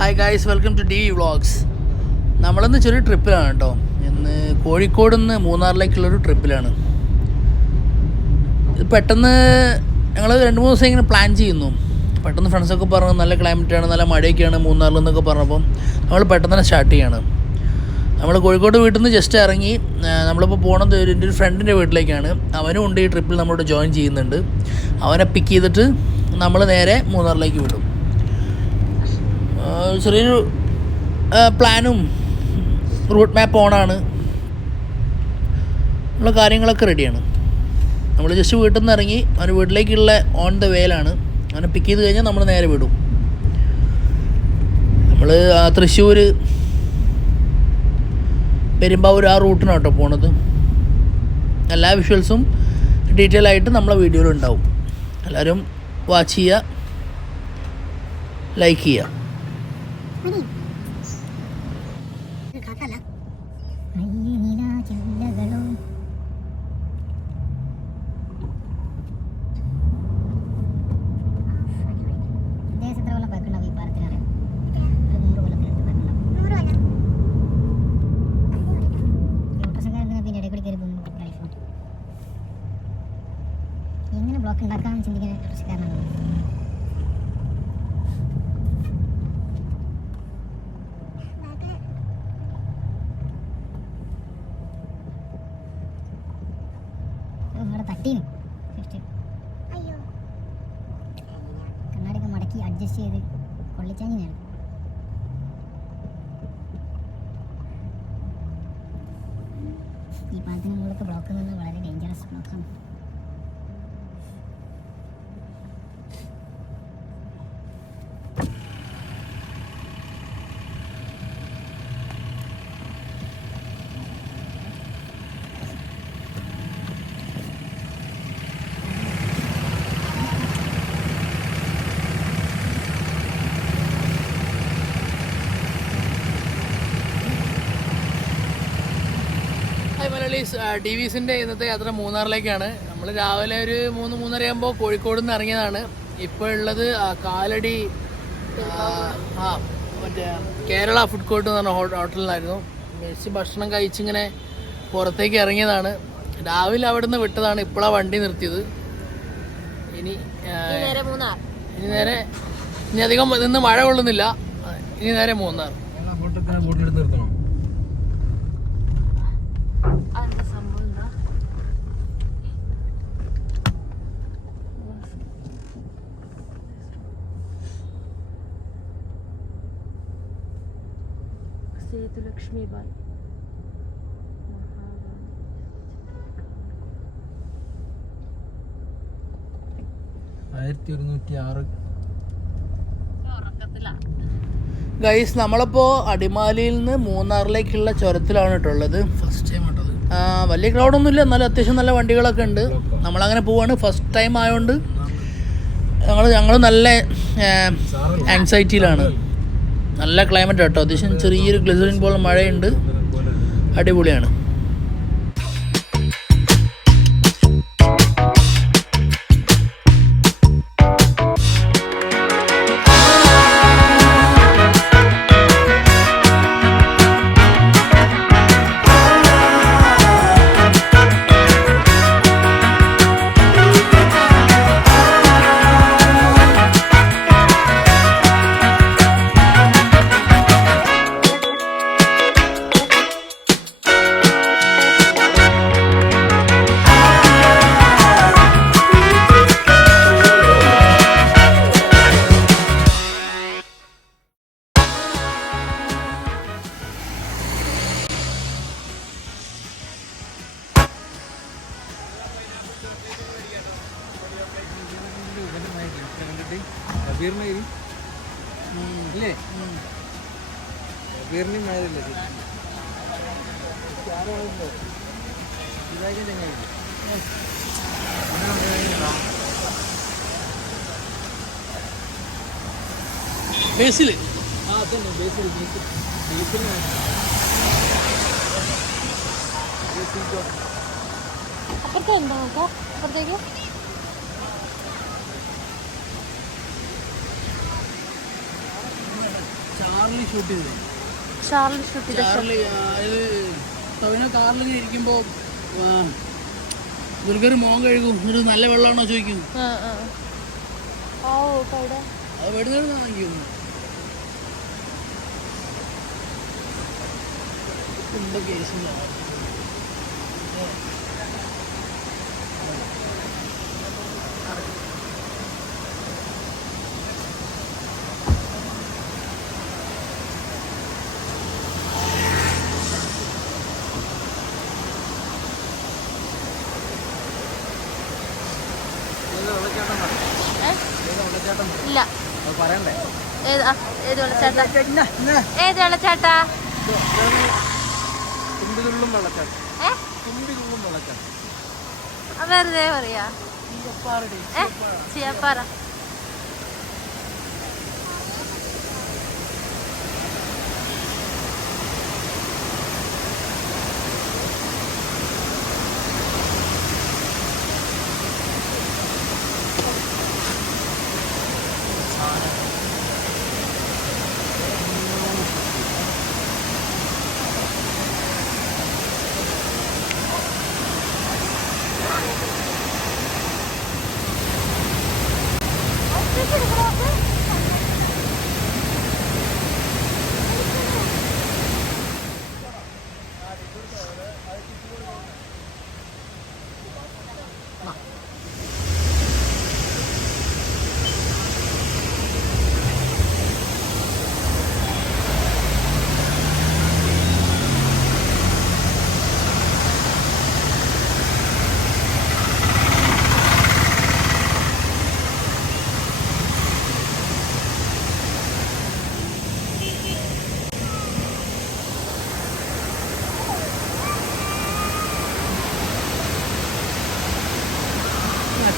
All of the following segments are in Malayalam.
Hi guys, welcome to DV vlogs. നമ്മളിന്ന് ചെറിയ ട്രിപ്പിലാണ് കേട്ടോ. ഇന്ന് കോഴിക്കോട് നിന്ന് മൂന്നാറിലേക്കുള്ളൊരു ട്രിപ്പിലാണ്. ഇത് പെട്ടെന്ന് ഞങ്ങൾ 2-3 ദിവസം ഇങ്ങനെ പ്ലാൻ ചെയ്യുന്നു. പെട്ടെന്ന് ഫ്രണ്ട്സൊക്കെ പറഞ്ഞു നല്ല ക്ലൈമറ്റാണ്, നല്ല മഴയൊക്കെയാണ് മൂന്നാറിലെന്നൊക്കെ പറഞ്ഞപ്പോൾ നമ്മൾ പെട്ടെന്ന് തന്നെ സ്റ്റാർട്ട് ചെയ്യാണ്. നമ്മൾ കോഴിക്കോട് വീട്ടിൽ നിന്ന് ജസ്റ്റ് ഇറങ്ങി നമ്മളിപ്പോൾ പോണത് എൻ്റെ ഒരു ഫ്രണ്ടിൻ്റെ വീട്ടിലേക്കാണ്. അവനും ഉണ്ട് ഈ ട്രിപ്പിൽ നമ്മളോട് ജോയിൻ ചെയ്യുന്നുണ്ട്. അവനെ പിക്ക് ചെയ്തിട്ട് നമ്മൾ നേരെ മൂന്നാറിലേക്ക് വിടും. ചെറിയൊരു പ്ലാനും റൂട്ട് മാപ്പ് ഓണാണ്, ഉള്ള കാര്യങ്ങളൊക്കെ റെഡിയാണ്. നമ്മൾ ജസ്റ്റ് വീട്ടിൽ നിന്ന് ഇറങ്ങി അവൻ്റെ വീട്ടിലേക്കുള്ള ഓൺ ദ വേയിലാണ്. അവനെ പിക്ക് ചെയ്ത് കഴിഞ്ഞാൽ നമ്മൾ നേരെ വിടും. നമ്മൾ തൃശ്ശൂർ പെരുമ്പാവൂർ ആ റൂട്ടിനാണ് കേട്ടോ പോണത്. എല്ലാ വിഷ്വൽസും ഡീറ്റെയിൽ ആയിട്ട് നമ്മളെ വീഡിയോയിലുണ്ടാവും. എല്ലാവരും വാച്ച് ചെയ്യുക, ലൈക്ക് ചെയ്യുക. എങ്ങനെ ബ്ലോക്ക് ഉണ്ടാക്കാമെന്ന് ചിന്തിക്കാൻ കുറച്ച് കാരണങ്ങളുണ്ട്. ഇവിടെ തട്ടീന് അയ്യോ കണ്ണാടിയൊക്കെ മടക്കി അഡ്ജസ്റ്റ് ചെയ്ത് കൊള്ളിച്ചാങ്ങിനാണ്. ഈ പാലത്തിന് മുകളിലൊക്കെ ബ്ലോക്ക് നിന്ന് വളരെ ഡേഞ്ചറസ് ബ്ലോക്കാണ്. DVസിൻ്റെ ഇന്നത്തെ യാത്ര മൂന്നാറിലേക്കാണ്. നമ്മൾ രാവിലെ ഒരു 3-3:30 ആകുമ്പോൾ കോഴിക്കോട് നിന്ന് ഇറങ്ങിയതാണ്. ഇപ്പോൾ ഉള്ളത് കാലടി മറ്റേ കേരള ഫുഡ് കോർട്ട് എന്ന് പറഞ്ഞ ഹോട്ടലിലായിരുന്നു. മേടിച്ച് ഭക്ഷണം കഴിച്ചിങ്ങനെ പുറത്തേക്ക് ഇറങ്ങിയതാണ്. രാവിലെ അവിടെ നിന്ന് വിട്ടതാണ്, ഇപ്പോഴാണ് വണ്ടി നിർത്തിയത്. ഇനി അധികം നിന്ന് മഴ കൊള്ളുന്നില്ല. ഇനി നേരെ മൂന്നാർ. ലക്ഷ്മിബായ് ഗൈസ്, നമ്മളിപ്പോൾ അടിമാലിയിൽ നിന്ന് മൂന്നാറിലേക്കുള്ള ചുരത്തിലാണ് കേട്ടുള്ളത്. First time ആട്ടത്. വലിയ ക്രൗഡൊന്നുമില്ല, എന്നാലും അത്യാവശ്യം നല്ല വണ്ടികളൊക്കെ ഉണ്ട്. നമ്മളങ്ങനെ പോവാണ്. ഫസ്റ്റ് ടൈം ആയതുകൊണ്ട് ഞങ്ങൾ നല്ല ആൻസൈറ്റിയിലാണ്. നല്ല ക്ലൈമറ്റ് കേട്ടോ. അത്യാവശ്യം ചെറിയൊരു ഗ്ലിസറിൻ പോലെ മഴയുണ്ട്. അടിപൊളിയാണ്. ബേസിൽ അപ്പുറത്തെ ഉണ്ടോ? അപ്പുറത്തേക്ക് ചാർലി ഷൂട്ട് ചെയ്തത്. ചാർലി അതായത് ടൊവിനോ കാറിൽ ഇരിക്കുമ്പോൾ ദുർഗർ മോൻ കഴുകും, എന്നിട്ട് നല്ല വെള്ളമാണോ ചോദിക്കും. അത് വെടുന്നതാണ് എനിക്ക് തോന്നുന്നു. എന്തൊക്കെ ഇല്ല പറയണ്ടേ? ഏത് വെള്ളച്ചാട്ടാ? ഏത് വെള്ളച്ചാട്ടാ? തുമ്പിതുള്ളും വെള്ളച്ചാട്ടം. തുമ്പിതുള്ളും വെള്ളച്ചാട്ടം വെറുതെ പറയാ. ചിയപ്പാറ.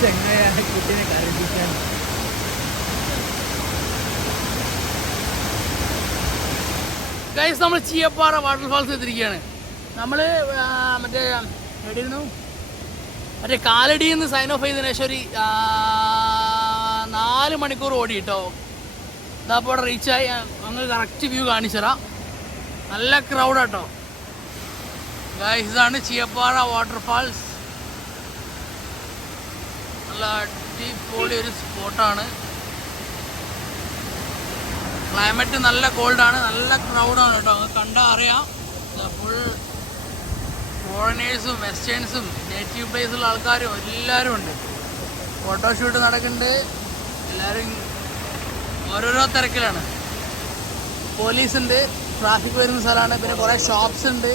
ചെങ്ങയാണ് കുട്ടീനെ കരയിപ്പിക്കാൻ. ഗൈസ്, നമ്മൾ ചീയപ്പാറ വാട്ടർഫാൾസ് എത്തിയിരിക്കുകയാണ്. നമ്മൾ മറ്റേ എവിടെയിരുന്നു മറ്റേ കാലടിയിൽ നിന്ന് സൈൻ ഓഫ് ചെയ്തതിനു ശേഷം ഒരു 4 മണിക്കൂർ ഓടി കേട്ടോ. ഇതപ്പോൾ അവിടെ റീച്ചായി. അങ്ങ് കറക്റ്റ് വ്യൂ കാണിച്ചു തരാം. നല്ല ക്രൗഡാട്ടോ ഗൈസ്. ഇതാണ് ചീയപ്പാറ വാട്ടർഫാൾസ്. നല്ല അടിപൊളി ഒരു സ്പോട്ടാണ്. ക്ലൈമറ്റ് നല്ല കോൾഡാണ്, നല്ല ക്രൗഡാണ് കേട്ടോ. അങ്ങ് കണ്ടാൽ അറിയാം. ഫുൾ ഫോറിനേഴ്സും വെസ്റ്റേൺസും നേറ്റീവ് പ്ലേസുള്ള ആൾക്കാരും എല്ലാവരും ഉണ്ട്. ഫോട്ടോഷൂട്ട് നടക്കുന്നുണ്ട്. എല്ലാവരും ഓരോരോ തിരക്കിലാണ്. പോലീസുണ്ട്, ട്രാഫിക് വരുന്ന സ്ഥലമാണ്. പിന്നെ കുറേ ഷോപ്സ് ഉണ്ട്.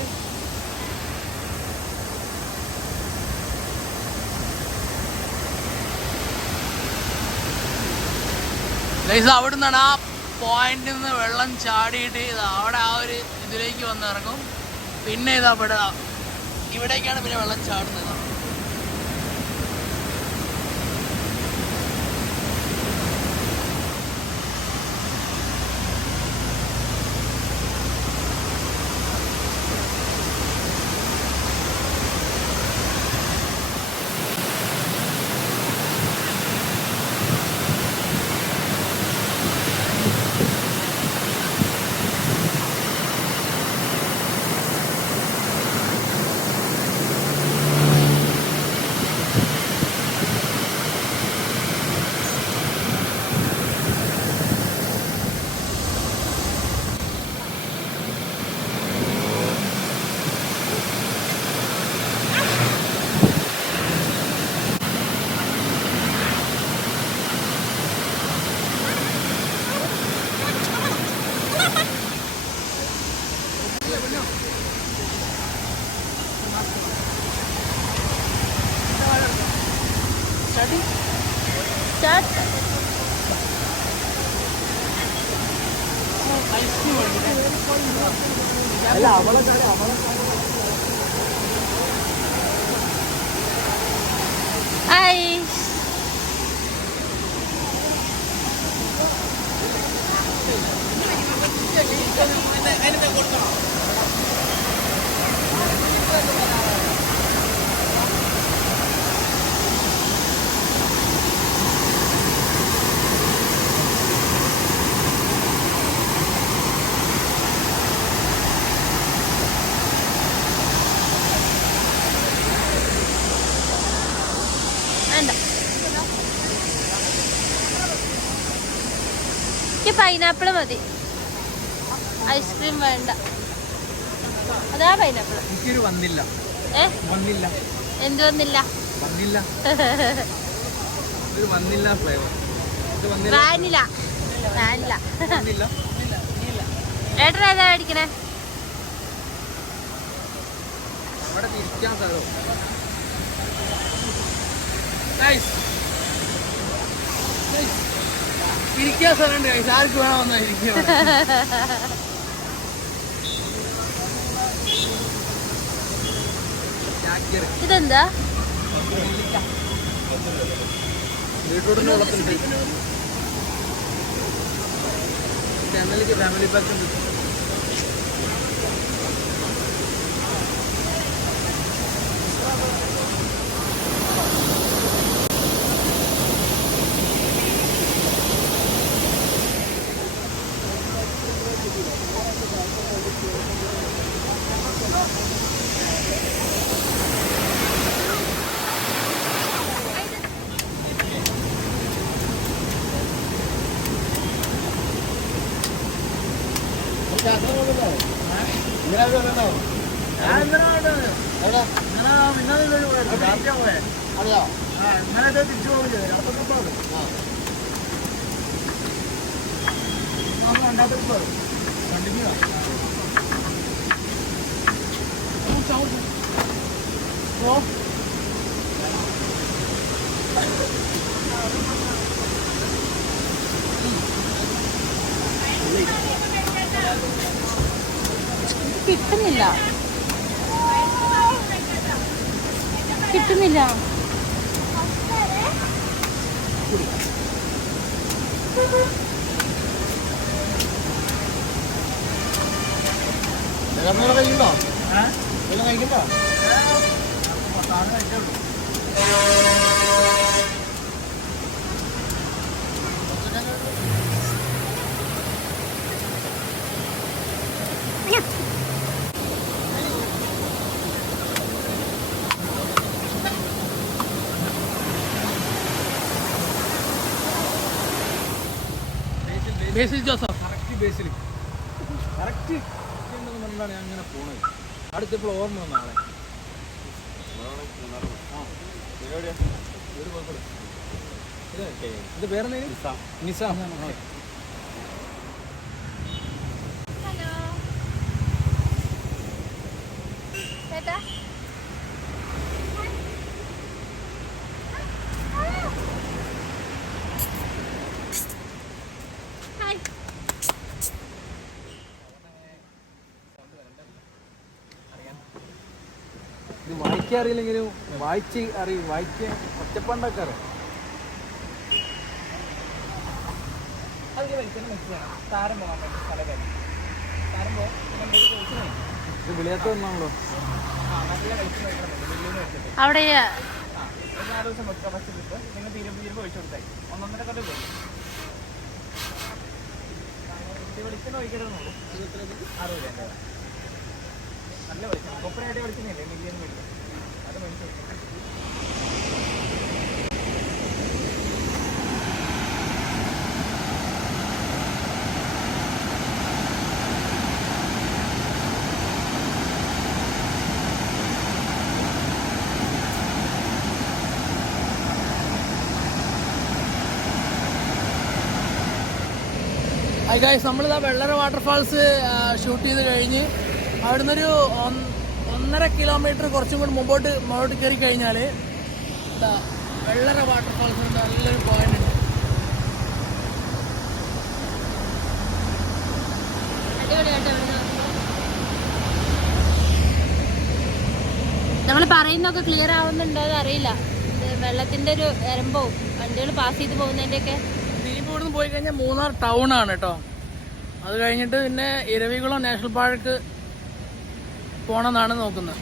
ഗൈസ്, അവിടെ നിന്നാണ് ആ പോയിന്റിൽ നിന്ന് വെള്ളം ചാടിയിട്ട് അവിടെ ആ ഒരു ഇതിലേക്ക് വന്നിറങ്ങും. പിന്നെ ഇവിടേക്കാണ് പിന്നെ വെള്ളം ചാടുന്നത്. എനിക്ക് പൈനാപ്പിൾ മതി, ഐസ്ക്രീം വേണ്ട. അതാ പൈനാപ്പിൾ. എനിക്കൊരു വന്നില്ല. വന്നില്ല എന്ത് വന്നില്ല? വന്നില്ല ഒരു വന്നില്ല ഫ്ലേവർ. വാനില. വാനില. ഏട്ടൻ ഏതാ മേടിക്കണേ? അവിടെ തിരിക്കാൻ സ്ഥലം. ഇരിക്കാൻ സ്ഥലമുണ്ട് ഗൈസ്. ആർക്ക് വേണം വന്നാ ഇരിക്കുക. ഇതെന്താ? വീട്ടോടിന്റെ വെള്ളത്തിലുണ്ട്. ഫാമിലിക്ക് ഫാമിലി പാക്ക് ഉണ്ട്. കിട്ടുന്നില്ല, കിട്ടുന്നില്ല. കഴിക്കണ്ടോ? കഴിക്കണ്ടോ? ബേസിൽ ജോസഫ്. കറക്റ്റ് ബേസിൽ കറക്റ്റ് കൊണ്ടാണ് ഞാൻ അങ്ങനെ പോണത്. അടുത്തിപ്പോൾ ഓർമ്മ വന്ന ആളെ. ഇത് പേരെന്താ? നിസാം. ഹലോ ചേട്ടാ. ഇത് വായിക്കാൻ അറിയില്ലെങ്കിലും വായിച്ച് അറിയും. വായിക്കാൻ ഒറ്റപ്പണ്ടൊക്കെ അറിയാം. ഇത് വിളിയാത്ത ഒന്നാണല്ലോ. അവിടെ നല്ല വിളിക്കണം. കൊപ്പറായിട്ട് വിളിക്കുന്നില്ലേ മില്ലിയൻ മേടിക്കും. അത് മേടിച്ചു. ഗൈസ്, നമ്മളിതാ വെള്ളര വാട്ടർഫാൾസ് ഷൂട്ട് ചെയ്ത് കഴിഞ്ഞ് അവിടുന്ന് ഒരു 1.5 കിലോമീറ്റർ കുറച്ചും കൂടി മുമ്പോട്ട് കയറി കഴിഞ്ഞാൽ വെള്ളര വാട്ടർഫാൾസ് നല്ലൊരു പോയിന്റ് ഉണ്ട്. നമ്മൾ പറയുന്നൊക്കെ ക്ലിയർ ആവുന്നുണ്ടോ എന്ന് അറിയില്ല. വെള്ളത്തിന്റെ ഒരു എരമ്പോ വണ്ടികൾ പാസ് ചെയ്ത് പോകുന്നതിന്റെ ഒക്കെ. ഇനിയിപ്പോൾ ഇവിടുന്ന് പോയി കഴിഞ്ഞാൽ മൂന്നാർ ടൗൺ ആണ് കേട്ടോ. അത് കഴിഞ്ഞിട്ട് പിന്നെ ഇരവികുളം നാഷണൽ പാർക്ക് പോകണമെന്നാണ് നോക്കുന്നത്.